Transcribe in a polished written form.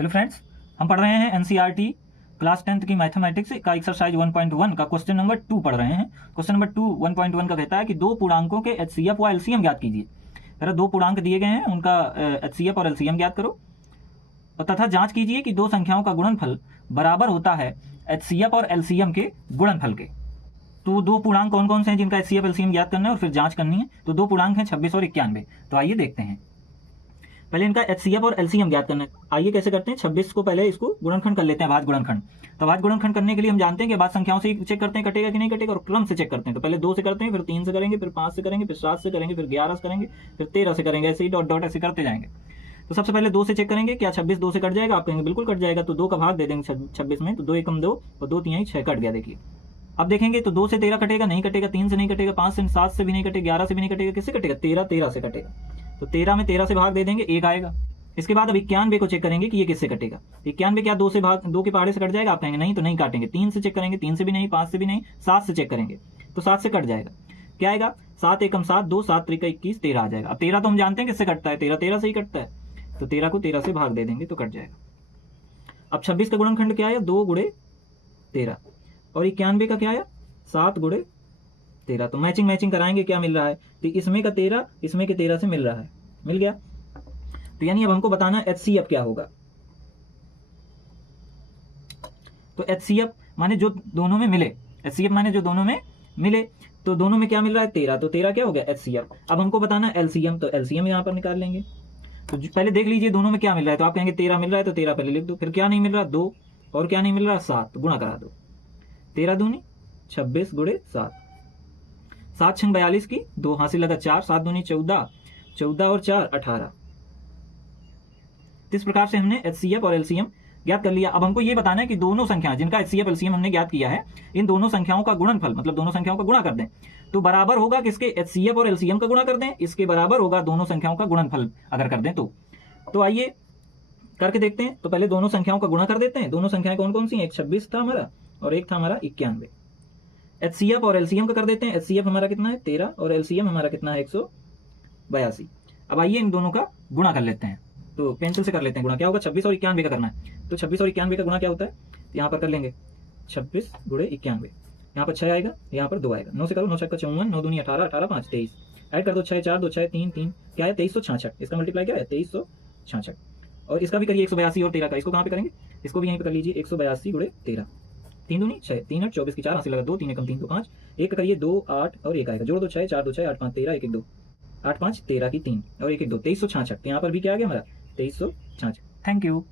Hello friends, हम पढ़ रहे हैं एनसीईआरटी क्लास 10th की मैथमेटिक्स का एक्सरसाइज 1.1 का क्वेश्चन नंबर 2 पढ़ रहे हैं। क्वेश्चन नंबर 2 1.1 का कहता है कि दो पूर्णांकों के एचसीएफ व एलसीएम ज्ञात कीजिए। अगर दो पूर्णांक दिए गए हैं, उनका एचसीएफ और एलसीएम ज्ञात करो और तथा जांच कीजिए कि दो संख्याओं का गुणनफल बराबर होता है एचसीएफ और एलसीएम के गुणनफल के। तो दो पूर्णांक कौन कौन से हैं जिनका एचसीएफ एलसीएम ज्ञात करना है और फिर जांच करनी है। तो दो पूर्णांक हैं 26 और 91। तो आइए देखते हैं। पहले इनका एचसीएफ और एलसीएम ज्ञात करना है। आइए कैसे करते हैं, 26 को पहले इसको गुणनखंड कर लेते हैं, भाज्य गुणनखंड। तो भाज्य गुणनखंड करने के लिए हम जानते हैं कि भाज्य संख्याओं से चेक करते हैं कटेगा कि नहीं कटेगा, और क्रम से चेक करते हैं। तो पहले 2 से करते हैं, फिर 3 से करेंगे, फिर 5 से करेंगे, फिर 7 से करेंगे, फिर 11 से करेंगे, फिर 13 से करेंगे, ऐसे ही डॉट डॉट ऐसे करते जाएंगे। तो सबसे पहले 2 से चेक करेंगे, क्या 26 2 से कट जाएगा? आप कहेंगे बिल्कुल कट जाएगा। तो 2 का भाग दे देंगे 26 में, तो 2 एकम 2 और 2 3 6 कट गया। देखिए अब देखेंगे तो 2 से 13 कटेगा, नहीं कटेगा। 3 से नहीं कटेगा, 5 से 7 से भी नहीं कटेगा, 11 से भी नहीं कटेगा। किससे कटेगा? 13 से कटेगा। तो 13 में 13 से भाग दे देंगे, 1 आएगा। इसके बाद अब 91 को चेक करेंगे कि ये किससे कटेगा। 91 क्या 2 से भाग 2 के पहाड़े से कट जाएगा? आप कहेंगे नहीं, तो नहीं काटेंगे। 3 से चेक करेंगे, 3 से भी नहीं, 5 से भी नहीं, 7 से चेक करेंगे तो 7 से कट जाएगा। क्या आएगा? 7 एकम 7 2 7 त्रिका 21 13 आ जाएगा। अब 13 तो हम जानते हैं किससे कटता है, 13 से ही कटता है। तो 13 को 13 से भाग दे देंगे तो कट जाएगा। अब 26 का गुणनखंड क्या आया? 2 गुणे 13। और 91 का क्या आया? 7 गुणे 13। तो मैचिंग कराएंगे, क्या मिल रहा है? तो इसमें का 13 इसमें के 13 से मिल रहा है, मिल गया। तो यानी अब हमको बताना एचसीएफ क्या होगा। तो एचसीएफ माने जो दोनों में मिले, एचसीएफ माने जो दोनों में मिले। तो दोनों में क्या मिल रहा है? 13। तो 13 क्या हो गया? एचसीएफ। अब हमको बताना एलसीएम, तो एलसीएम यहां पर निकाल लेंगे। तो पहले देख लीजिए दोनों में क्या मिल रहा है। तो आप कहेंगे 13 मिल रहा है, तो 13 पहले लिख दो। फिर क्या नहीं मिल रहा? 2। और क्या नहीं मिल रहा? 7। गुणा करा दो। 13 दूनी 26 गुणे 7। 7 छंग 42 की 2 हासिल लगा 4। 7 दूनी 14, 14 और 4 18। इस प्रकार से हमने एचसीएफ और एलसीएम ज्ञात कर लिया। अब हमको ये बताना है कि दोनों संख्या जिनका एचसीएफ एलसीएम हमने ज्ञात किया है, इन दोनों संख्याओं का गुणनफल, मतलब दोनों संख्याओं का गुणा कर दें तो बराबर होगा किसके? एचसीएफ और एलसीएम का गुणा कर दें, इसके बराबर होगा दोनों संख्याओं का गुणनफल अगर कर दें तो आइए करके देखते हैं। तो पहले दोनों संख्याओं का गुणा कर देते हैं। दोनों संख्याएं कौन कौन सी हैं? एक 26 था हमारा और एक था हमारा 91। एचसीएफ और एलसीएम का कर देते हैं। एचसीएफ हमारा कितना है? 13 और एलसीएम हमारा कितना है? 182। अब आइए इन दोनों का गुणा कर लेते हैं। तो पेंसिल से कर लेते हैं गुणा। क्या होगा? 26 और 91 का करना है। तो 26 और 91 का गुणा क्या होता है? यहाँ पर कर लेंगे 26 गुणे 91। यहाँ पर 6 आएगा, यहाँ पर 2 आएगा। 9 से करो, 9 6 54, 9 दूनी 18, 18 5 23। ऐड कर दो 6 4 2 6 3 3, क्या है? 2366। इसका मल्टीप्लाई क्या है? 2366। और इसका भी करिए 182 और 13 का। इसको कहाँ पे करेंगे? इसको भी यहीं पे कर लीजिए 182 गुणे 13। 3 दूनी 6, 3 8 24 की 4 हासिल लगा 2, 3 एकम 3 2 5। एक करिए 2 8 और 1 आएगा। जोड़ दो 6 4 2 6 8 5 13 1 1 2 8 5 13 की 3 और 1 1 2 2366। यहाँ पर भी क्या आ गया हमारा? 2366। Thank you.